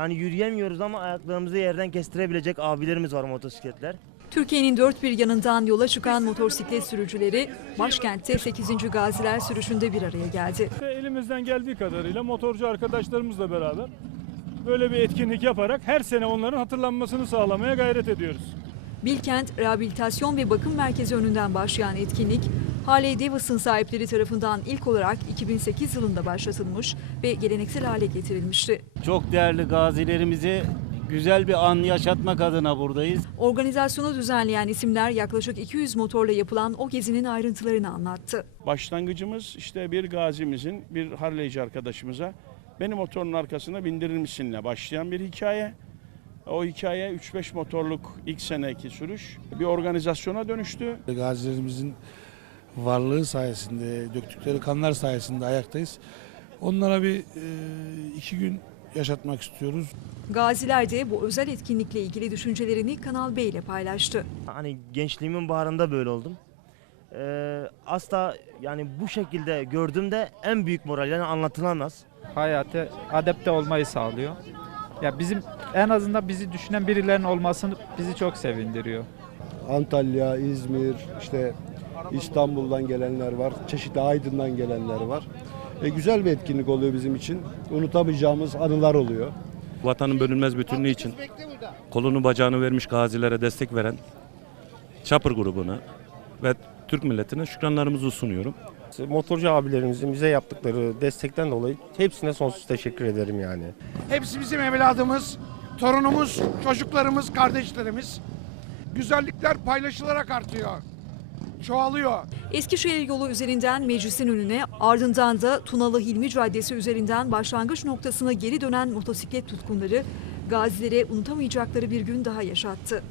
Yani yürüyemiyoruz ama ayaklarımızı yerden kestirebilecek abilerimiz var motosikletler. Türkiye'nin dört bir yanından yola çıkan motosiklet sürücüleri başkentte 8. Gaziler sürüşünde bir araya geldi. Elimizden geldiği kadarıyla motorcu arkadaşlarımızla beraber böyle bir etkinlik yaparak her sene onların hatırlanmasını sağlamaya gayret ediyoruz. Bilkent Rehabilitasyon ve Bakım Merkezi önünden başlayan etkinlik, Harley Davidson sahipleri tarafından ilk olarak 2008 yılında başlatılmış ve geleneksel hale getirilmişti. Çok değerli gazilerimizi güzel bir an yaşatmak adına buradayız. Organizasyonu düzenleyen isimler yaklaşık 200 motorla yapılan o gezinin ayrıntılarını anlattı. Başlangıcımız işte bir gazimizin, bir Harleyci arkadaşımıza benim motorun arkasına bindirir misinle başlayan bir hikaye. O hikaye 3-5 motorluk ilk seneki sürüş bir organizasyona dönüştü. Gazilerimizin varlığı sayesinde, döktükleri kanlar sayesinde ayaktayız. Onlara bir e, iki gün yaşatmak istiyoruz. Gaziler de bu özel etkinlikle ilgili düşüncelerini Kanal B ile paylaştı. Hani gençliğimin baharında böyle oldum. Ee, asla yani bu şekilde gördüğümde en büyük moral yani anlatılamaz. hayata adapte olmayı sağlıyor. Ya bizim en azından bizi düşünen birilerinin olmasını bizi çok sevindiriyor. Antalya, İzmir, işte İstanbul'dan gelenler var, çeşitli Aydın'dan gelenler var. E, güzel bir etkinlik oluyor bizim için. Unutamayacağımız anılar oluyor. vatanın bölünmez bütünlüğü için kolunu bacağını vermiş gazilere destek veren Çapır grubuna ve Türk milletine şükranlarımızı sunuyorum. Motorcu abilerimizin bize yaptıkları destekten dolayı hepsine sonsuz teşekkür ederim yani. Hepsi bizim evladımız, torunumuz, çocuklarımız, kardeşlerimiz. Güzellikler paylaşılarak artıyor, çoğalıyor. Eskişehir yolu üzerinden meclisin önüne ardından da Tunalı Hilmi Caddesi üzerinden başlangıç noktasına geri dönen motosiklet tutkunları gazilere unutamayacakları bir gün daha yaşattı.